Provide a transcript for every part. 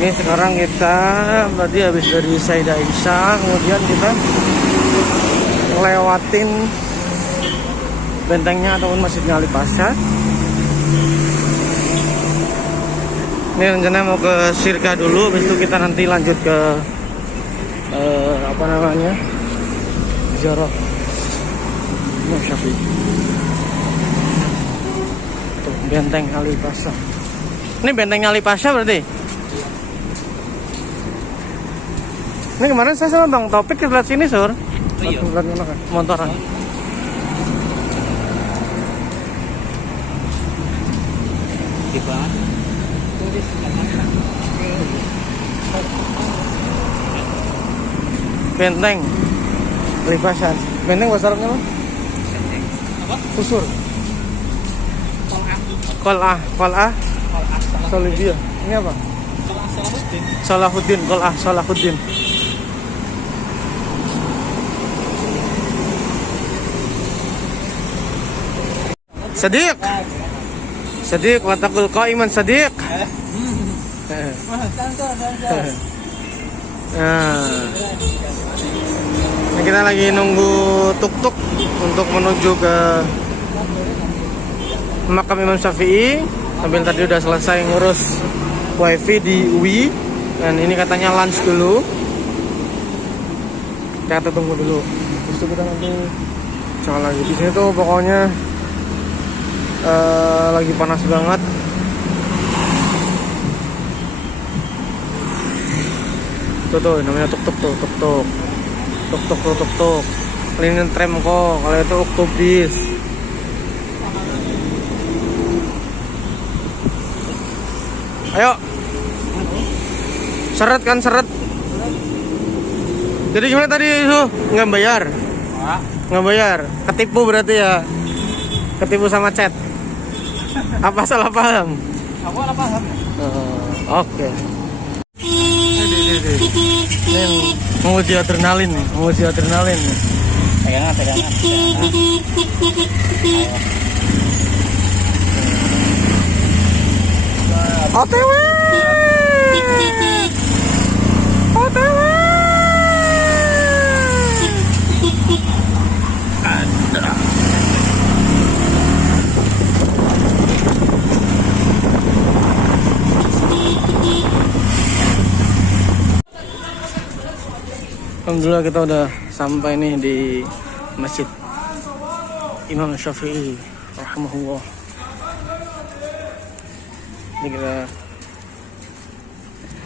Ini sekarang kita berarti habis dari Sayyidah Aisyah, kemudian kita lewatin bentengnya ataupun Masjidnya Ali Pasha. Ini rencana mau ke Sirka dulu, habis itu kita nanti lanjut ke apa namanya, ziarah Imam Syafi'i. Tuh, benteng Ali Pasha. Ini benteng Ali Pasha berarti. Ini kemarin saya sama Bang Topik lihat sini, Sur. Iya. Motoran. Benteng Libasan. Benteng bahasa Arabnya apa? Kusur. Kol'ah. Solibia. Ini apa? Salahuddin. Kol'ah Salahuddin. Sadiq watakul qaiman Sadiq. Nah, ini kita lagi nunggu tuk-tuk untuk menuju ke makam Imam Syafi'i. Sambil tadi udah selesai ngurus wifi di UI, dan ini katanya lunch dulu. Kita tunggu dulu. Terus kita nanti soal lagi di sini tuh pokoknya lagi panas banget. Tuh namanya tuk-tuk. Ini tram kok, kalau itu oktobis. Ayo. Seret. Jadi gimana tadi itu? Nggak bayar. Ketipu berarti ya. Ketipu sama chat. Apa salah paham? Aku salah paham. Oke. Ini menguji adrenalin nih. Pegangan. OTW. Alhamdulillah kita udah sampai nih di Masjid Imam Syafi'i rahimahullah.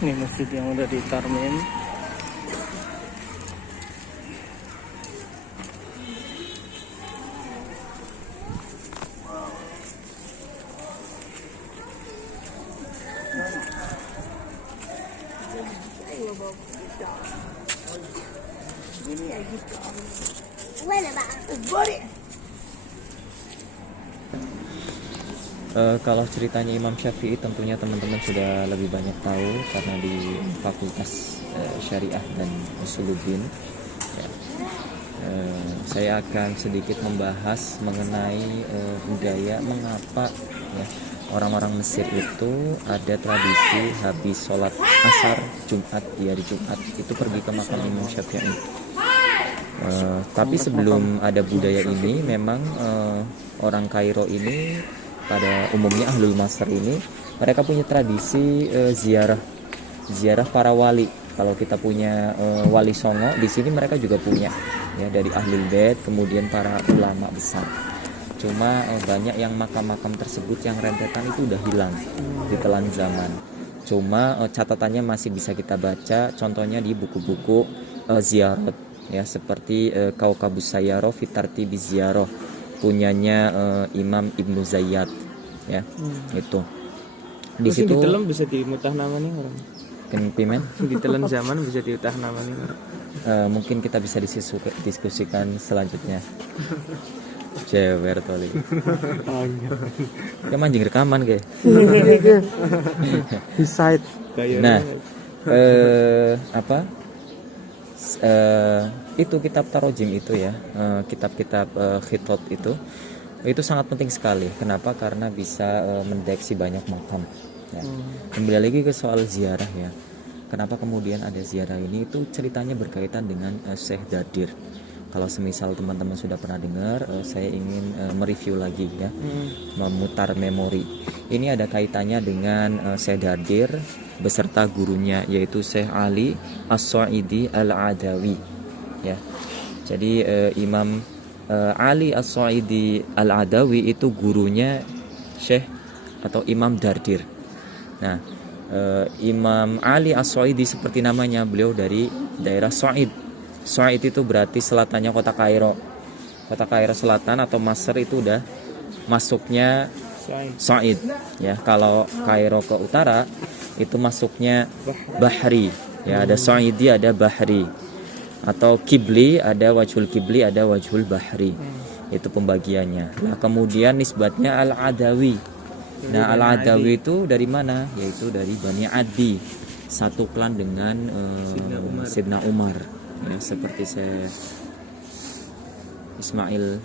Ini masjid yang udah ditarmim. Kalau ceritanya Imam Syafi'i tentunya teman-teman sudah lebih banyak tahu karena di Fakultas Syariah dan Usuluddin. Ya. Saya akan sedikit membahas mengenai budaya mengapa ya, orang-orang Mesir itu ada tradisi habis sholat asar Jumat di hari Jumat itu pergi ke makam Imam Syafi'i. Tapi sebelum ada budaya ini, memang orang Kairo ini pada umumnya Ahlul Masar ini mereka punya tradisi ziarah para wali. Kalau kita punya wali songo di sini mereka juga punya ya, dari Ahlul Bait kemudian para ulama besar. Cuma banyak yang makam-makam tersebut yang rentetan itu udah hilang ditelan zaman. Cuma catatannya masih bisa kita baca, contohnya di buku-buku ziarah ya, seperti Kaukabus Sayyarah fi Tartibi Ziarah punyanya Imam Ibnu Zayyad ya. Itu di situ ditelan bisa dimutah namanya orang. Kenpimen Ditelan zaman bisa diutah namanya orang. Mungkin kita bisa diskusikan selanjutnya. Cewer toli. Kayak mancing rekaman kayak. Beside. Nah, itu kitab tarojim itu ya, kitab-kitab khitot itu sangat penting sekali. Kenapa? Karena bisa mendeteksi banyak makam Ya. Kembali lagi ke soal ziarah ya. Kenapa kemudian ada ziarah ini? Itu ceritanya berkaitan dengan Syekh Dardir. Kalau semisal teman-teman sudah pernah dengar, saya ingin mereview lagi ya, memutar memori. Ini ada kaitannya dengan Syekh Dardir beserta gurunya yaitu Syekh Ali As-Sa'idi Al-Adawi. Ya, jadi Imam Ali As-Sa'idi Al-Adawi itu gurunya Syekh atau Imam Dardir. Nah, Imam Ali As-Sa'idi seperti namanya, beliau dari daerah Sa'id. Sa'id itu berarti selatannya kota Kairo. Kota Kairo selatan atau Masr itu udah masuknya Sa'id. Ya, kalau Kairo ke utara itu masuknya Bahri. Ya, ada Sa'idi, ada Bahri. Atau Kibli, ada Wajhul Kibli, ada Wajhul Bahri. Itu pembagiannya. Nah, kemudian nisbatnya Al-Adawi. Nah, Al-Adawi itu dari mana? Yaitu dari Bani Adi. Satu klan dengan Sidna Umar. Ya, seperti saya Ismail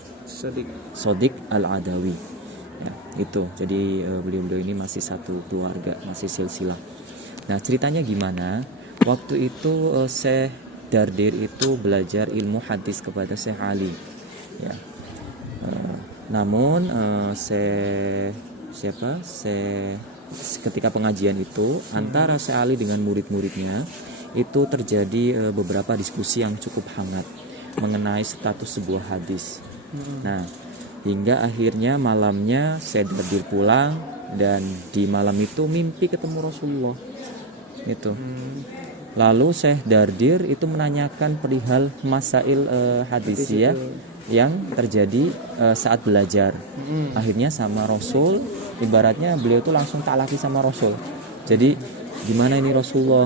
Sodik Al-Adawi. Ya, itu. Jadi beliau-beliau ini masih satu keluarga, masih silsilah. Nah, ceritanya gimana? Waktu itu Syekh Dardir itu belajar ilmu hadis kepada Syekh Ali. Ya. Namun ketika pengajian itu antara Syekh Ali dengan murid-muridnya itu terjadi beberapa diskusi yang cukup hangat mengenai status sebuah hadis. Nah, hingga akhirnya malamnya Syekh Dardir pulang dan di malam itu mimpi ketemu Rasulullah. Itu. Lalu Syekh Dardir itu menanyakan perihal masail hadis ya yang terjadi saat belajar. Akhirnya sama Rasul, ibaratnya beliau itu langsung taklaki sama Rasul. Jadi gimana ini Rasulullah?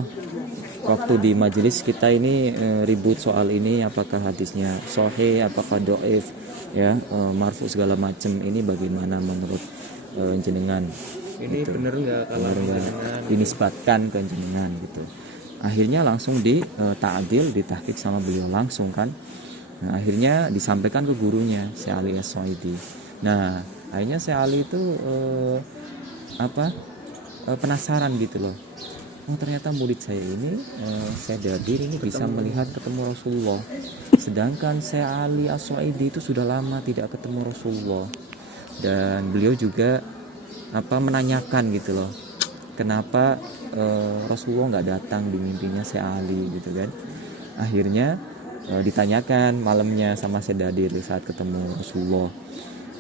Waktu di majelis kita ini ribut soal ini, apakah hadisnya sahih, apakah dhaif, ya, marfu segala macam. Ini bagaimana menurut jenengan? Ini gitu. bener nggak kalau dinisbatkan ke jenengan gitu. Akhirnya langsung di ta'dil, ditahqiq sama beliau langsung kan. Nah, akhirnya disampaikan ke gurunya Syekh Ali As-Sa'idi. Nah, akhirnya Syekh Ali itu penasaran gitu loh. Oh, ternyata murid saya ini Syekh Dardir ini bisa melihat ketemu Rasulullah. Sedangkan Syekh Ali As-Sa'idi itu sudah lama tidak ketemu Rasulullah. Dan beliau juga menanyakan gitu loh. Kenapa Rasulullah nggak datang di mimpinya Syekh Ali gitu kan. Akhirnya ditanyakan malamnya sama Syekh Dardir saat ketemu Rasulullah.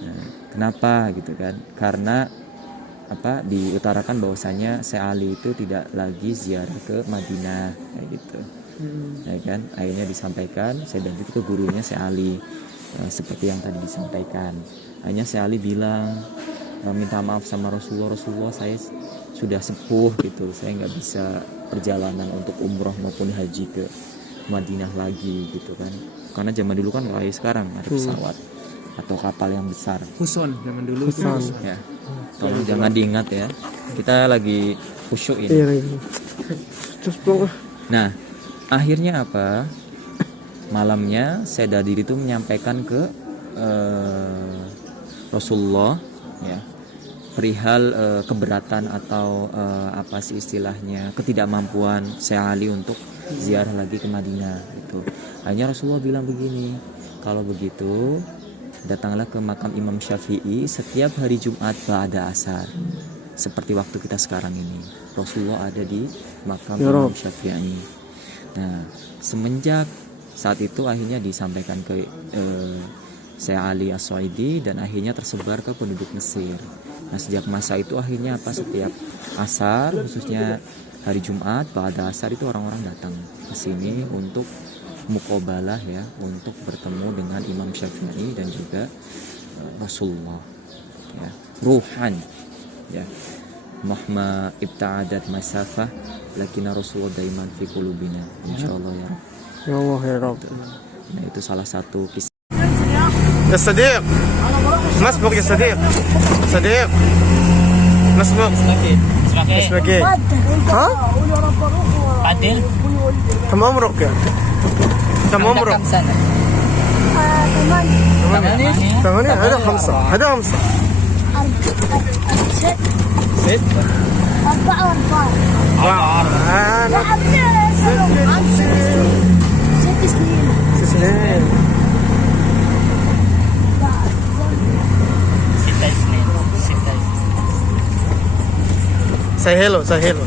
Nah, kenapa gitu kan? Karena diutarakan bahwasanya Syekh Ali itu tidak lagi ziarah ke Madinah kayak gitu. Ya kan? Akhirnya disampaikan Syekh Dardir itu ke gurunya Syekh Ali seperti yang tadi disampaikan. Akhirnya Syekh Ali bilang minta maaf sama Rasulullah, saya sudah sepuh gitu, saya nggak bisa perjalanan untuk umroh maupun haji ke Madinah lagi gitu kan, karena zaman dulu kan kayak sekarang ada pesawat atau kapal yang besar. Huson zaman dulu Ya, tolong jangan diingat ya, kita lagi khusyuk ini. Nah, akhirnya apa? Malamnya Syekh Dardir itu menyampaikan ke Rasulullah ya, perihal keberatan atau apa sih istilahnya, ketidakmampuan Syekh Ali untuk ziarah lagi ke Madinah gitu. Akhirnya Rasulullah bilang begini, kalau begitu datanglah ke makam Imam Syafi'i setiap hari Jumat ba'da asar, seperti waktu kita sekarang ini. Rasulullah ada di makam Imam Syafi'i. Nah, semenjak saat itu akhirnya disampaikan ke Syekh Ali As-Sa'idi dan akhirnya tersebar ke penduduk Mesir. Nah, sejak masa itu akhirnya setiap asar, khususnya hari Jumat pada asar itu orang-orang datang ke sini untuk muqabalah ya, untuk bertemu dengan Imam Syafi'i dan juga Rasulullah ya, ruhan ya. Mahma ibta'adat masafah lakina Rasulullah daiman fi qulubina insyaallah ya. Ya Allah ya Rabb. Nah, itu salah satu kisah. يا صديق ما اسمك يا صديق ما اسمك اسمك ايه ها Adil. كم عمرك Kam sana? 8 هذا 5 Sit. Wah, لا أبدا سلام عن 6 سنين Senin. Sita Isnin. Sita Isnin. Say hello, say hello.